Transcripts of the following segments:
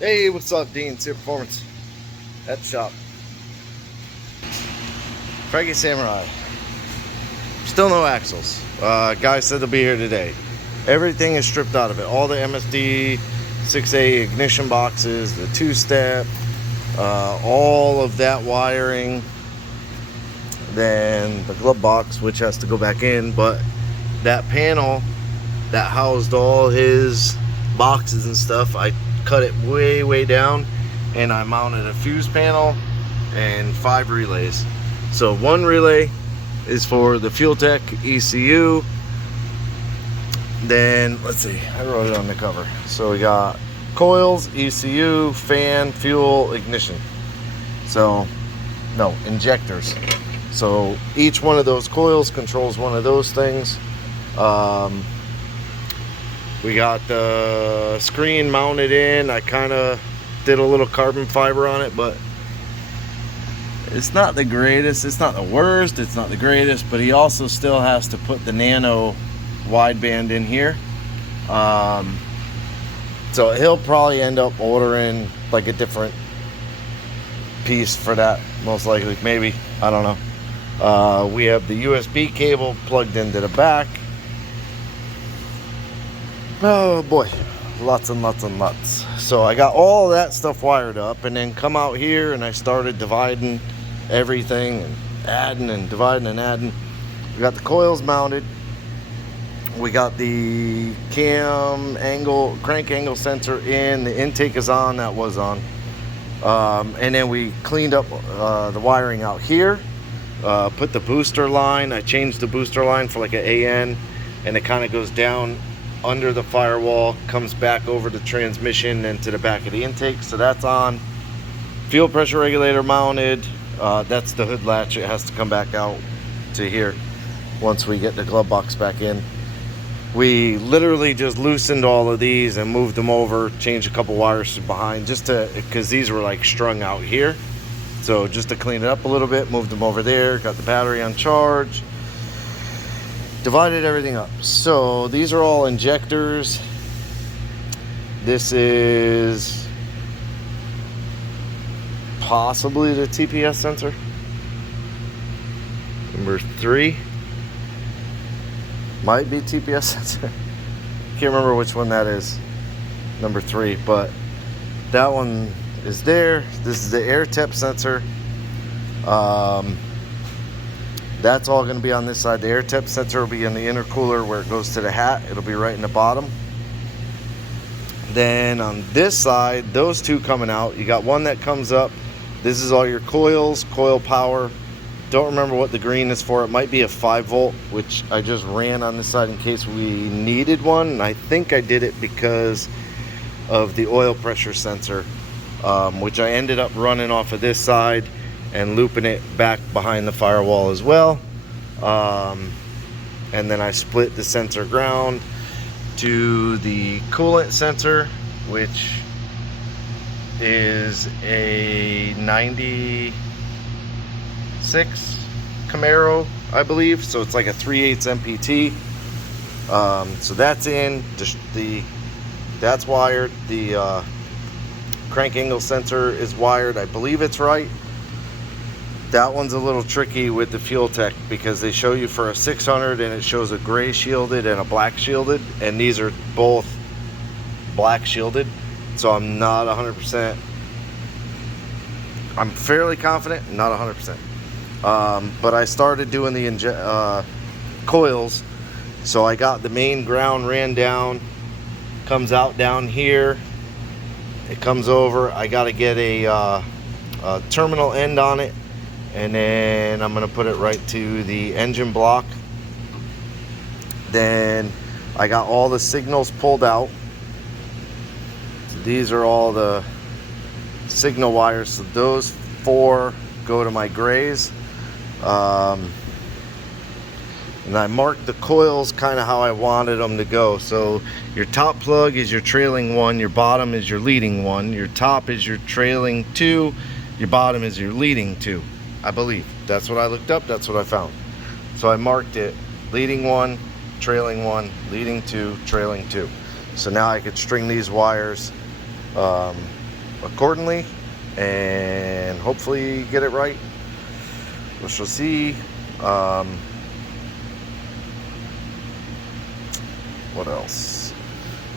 Hey, what's up, Dean? Sear Performance at the shop. Frankie Samurai. Still no axles. Guy said they'll be here today. Everything is stripped out of it. All the MSD 6A ignition boxes, the two-step, all of that wiring. Then the glove box, which has to go back in. But that panel that housed all his boxes and stuff, I cut it way down, and I mounted a fuse panel and 5 relays. So one relay is for the fuel tech ECU. Then let's see, I wrote it on the cover. So we got coils, ECU, fan, fuel, ignition. So no, injectors. So each one of those coils controls one of those things. We got the screen mounted in. I kind of did a little carbon fiber on it, but it's not the greatest. It's not the worst. It's not the greatest, but he also still has to put the nano wideband in here. So he'll probably end up ordering like a different piece for that, most likely. Maybe, I don't know. We have the USB cable plugged into the back. Oh boy, lots and lots. So I got all that stuff wired up, and then come out here and I started dividing everything and adding and dividing and adding. We got the coils mounted. We got the crank angle sensor in. The intake is on, that was on. And then we cleaned up the wiring out here. Put the booster line. I changed the booster line for like an AN, and it kind of goes down under the firewall, comes back over the transmission and to the back of the intake. So that's on. Fuel pressure regulator mounted. That's the hood latch. It has to come back out to here once we get the glove box back in. We literally just loosened all of these and moved them over, changed a couple wires behind, just to, because these were like strung out here. So just to clean it up a little bit, moved them over there, got the battery on charge, divided everything up. So these are all injectors. This is possibly the TPS sensor. Number 3. Might be TPS sensor. Can't remember which one that is. Number 3, but that one is there. This is the air temp sensor. That's all going to be on this side. The air temp sensor will be in the intercooler where it goes to the hat. It'll be right in the bottom. Then on this side, those two coming out. You got one that comes up. This is all your coils, coil power. Don't remember what the green is for. It might be a 5 volt, which I just ran on this side in case we needed one. And I think I did it because of the oil pressure sensor, which I ended up running off of this side and looping it back behind the firewall as well. And then I split the sensor ground to the coolant sensor, which is a 96 Camaro, I believe. So it's like a 3/8 MPT. So that's in. That's wired. The crank angle sensor is wired. I believe it's right. That one's a little tricky with the fuel tech because they show you for a 600 and it shows a gray shielded and a black shielded, and these are both black shielded. So I'm not 100%. I'm fairly confident, not 100%. But I started doing the coils. So I got the main ground ran down, comes out down here. It comes over. I got to get a terminal end on it. And then I'm going to put it right to the engine block. Then I got all the signals pulled out. So these are all the signal wires. So those 4 go to my grays. And I marked the coils kind of how I wanted them to go. So your top plug is your trailing 1, your bottom is your leading 1, your top is your trailing 2, your bottom is your leading 2. I believe. That's what I looked up. That's what I found. So I marked it leading 1, trailing 1, leading 2, trailing 2. So now I could string these wires accordingly and hopefully get it right. We shall see. What else?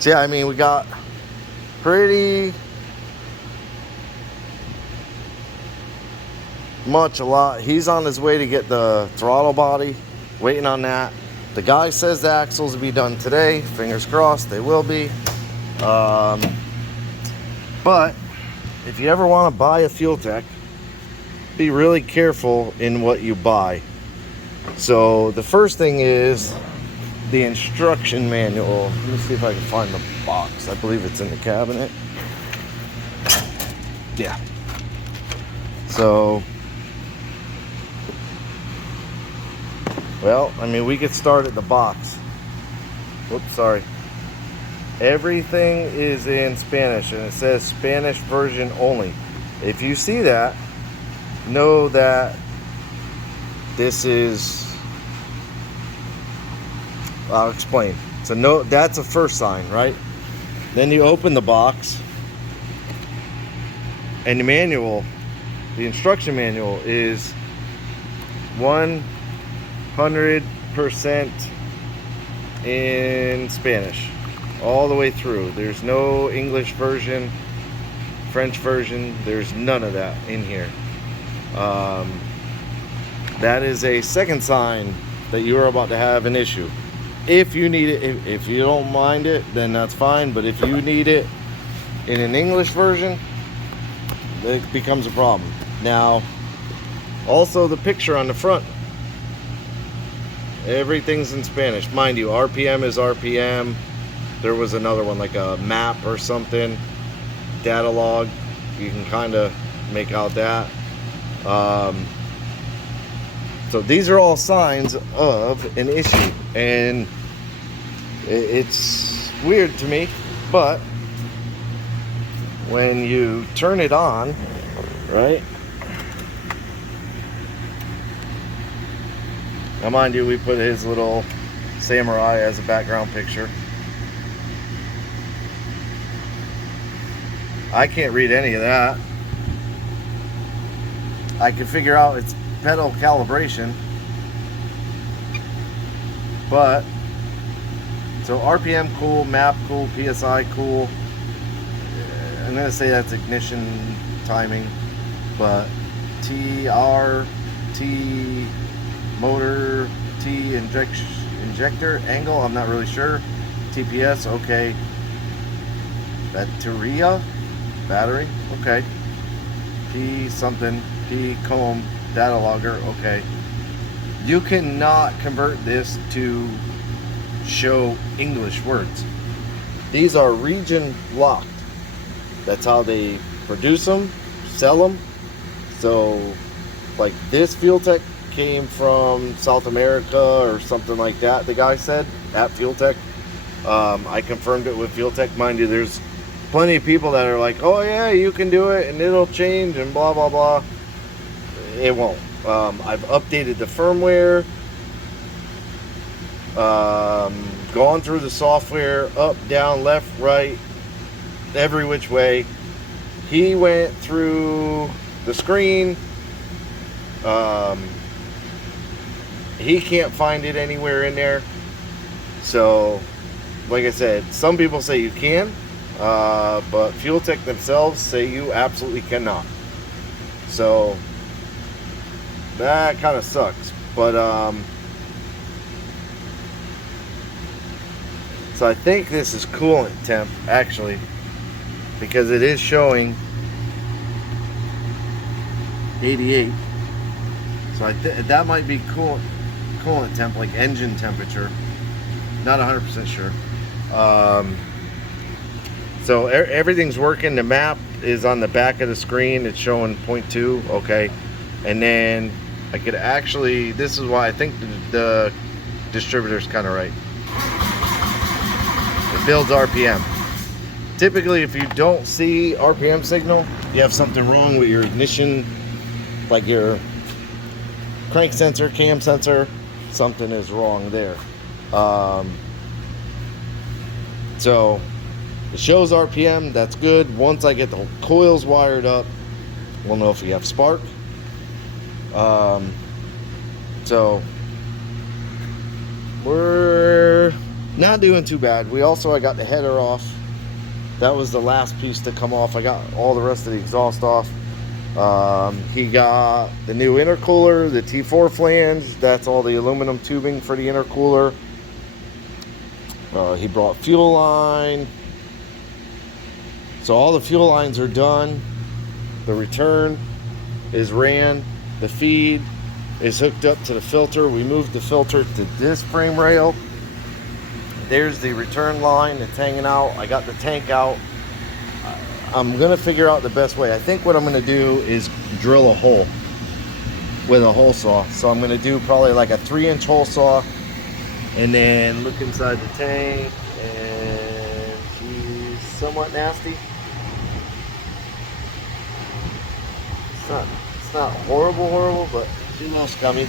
So yeah, I mean, we got pretty much a lot. He's on his way to get the throttle body, waiting on that. The guy says the axles will be done today. Fingers crossed they will be. But if you ever want to buy a fuel tech, be really careful in what you buy. So the first thing is the instruction manual. Let me see if I can find the box. I believe it's in the cabinet. Yeah. So, well, I mean, we could start at the box. Whoops, sorry. Everything is in Spanish, and it says Spanish version only. If you see that, know that this is, I'll explain. So no, that's a first sign, right? Then you open the box, and the manual, the instruction manual is 100% in Spanish all the way through. There's no English version, French version. There's none of that in here. That is a second sign that you are about to have an issue. If you need it, if you don't mind it, then that's fine. But if you need it in an English version, it becomes a problem. Now, also the picture on the front, everything's in Spanish. Mind you, RPM is RPM. There was another one, like a map or something, data log. You can kind of make out that. So these are all signs of an issue, and it's weird to me, but when you turn it on, right? Now mind you, we put his little samurai as a background picture. I can't read any of that. I can figure out it's pedal calibration, but so RPM cool, map cool, PSI cool. I'm gonna say that's ignition timing, but TRT motor, T injector angle, I'm not really sure. TPS, okay. Battery, okay. P something, P comb, data logger, okay. You cannot convert this to show English words. These are region locked. That's how they produce them, sell them. So like this fuel tech came from South America or something like that, the guy said at Fuel Tech. I confirmed it with Fuel Tech. Mind you, there's plenty of people that are like, oh yeah, you can do it and it'll change and blah blah blah. It won't. I've updated the firmware, gone through the software, up, down, left, right, every which way. He went through the screen. He can't find it anywhere in there. So, like I said, some people say you can, but Fuel Tech themselves say you absolutely cannot. So that kind of sucks. But so I think this is coolant temp actually, because it is showing 88. So that might be coolant temp, like engine temperature. Not 100% sure. So everything's working. The map is on the back of the screen. It's showing 0.2. Okay. And then I could actually, this is why I think the distributor's kind of right. It builds RPM. Typically, if you don't see RPM signal, you have something wrong with your ignition, like your crank sensor, cam sensor, something is wrong there. So It shows RPM, that's good. Once I get the coils wired up, we'll know if we have spark. So we're not doing too bad. I got the header off. That was the last piece to come off. I got all the rest of the exhaust off. He got the new intercooler, the T4 flange. That's all the aluminum tubing for the intercooler. He brought fuel line. So all the fuel lines are done. The return is ran. The feed is hooked up to the filter. We moved the filter to this frame rail. There's the return line that's hanging out. I got the tank out. I'm gonna figure out the best way. I think what I'm gonna do is drill a hole with a hole saw. So I'm gonna do probably like a 3-inch hole saw, and then look inside the tank, and she's somewhat nasty. It's not horrible, but she's a little scummy.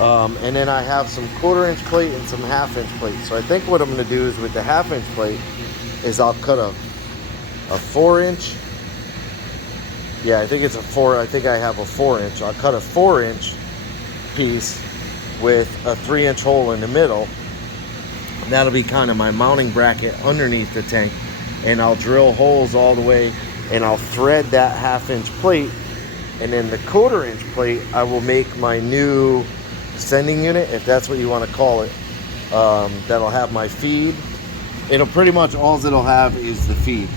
And then I have some 1/4-inch plate and some 1/2-inch plate. So I think what I'm gonna do is with the 1/2-inch plate is I'll cut a 4-inch. Yeah, I think it's a 4. I think I have a 4-inch. I'll cut a 4-inch piece with a 3-inch hole in the middle. And that'll be kind of my mounting bracket underneath the tank. And I'll drill holes all the way, and I'll thread that 1/2-inch plate. And then the 1/4-inch plate, I will make my new sending unit, if that's what you want to call it. That'll have my feed. It'll pretty much, all it'll have is the feed.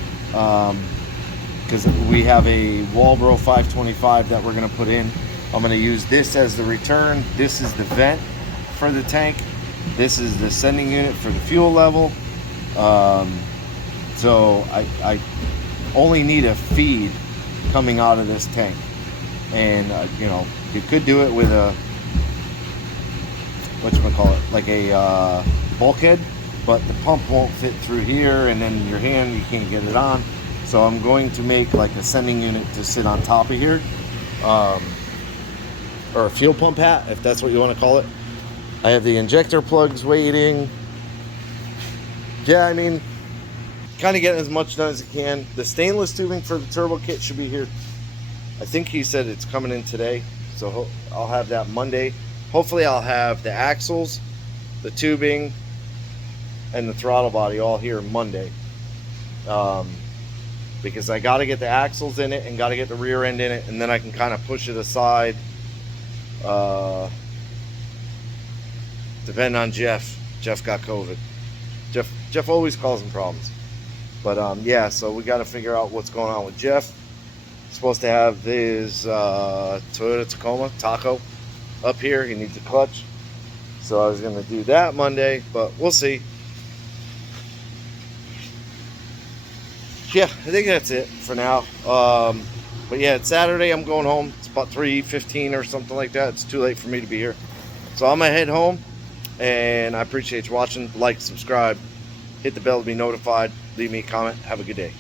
Because we have a Walbro 525 that we're going to put in. I'm going to use this as the return. This is the vent for the tank. This is the sending unit for the fuel level. So I only need a feed coming out of this tank. And you know, you could do it with a, whatchamacallit, like a bulkhead, but the pump won't fit through here, and then your hand, you can't get it on. So I'm going to make like a sending unit to sit on top of here, or a fuel pump hat, if that's what you want to call it. I have the injector plugs waiting. Yeah, I mean, kind of getting as much done as I can. The stainless tubing for the turbo kit should be here. I think he said it's coming in today, so I'll have that Monday. Hopefully I'll have the axles, the tubing, and the throttle body all here Monday. Because I got to get the axles in it and got to get the rear end in it, and then I can kind of push it aside. Depending on Jeff. Jeff got COVID. Jeff always causing problems. But yeah, so we got to figure out what's going on with Jeff. Supposed to have his Toyota Tacoma Taco up here. He needs a clutch, so I was going to do that Monday, but we'll see. Yeah, I think that's it for now. But yeah, it's Saturday. I'm going home. It's about 3:15 or something like that. It's too late for me to be here, so I'm gonna head home. And I appreciate you watching. Like, subscribe, hit the bell to be notified, leave me a comment. Have a good day.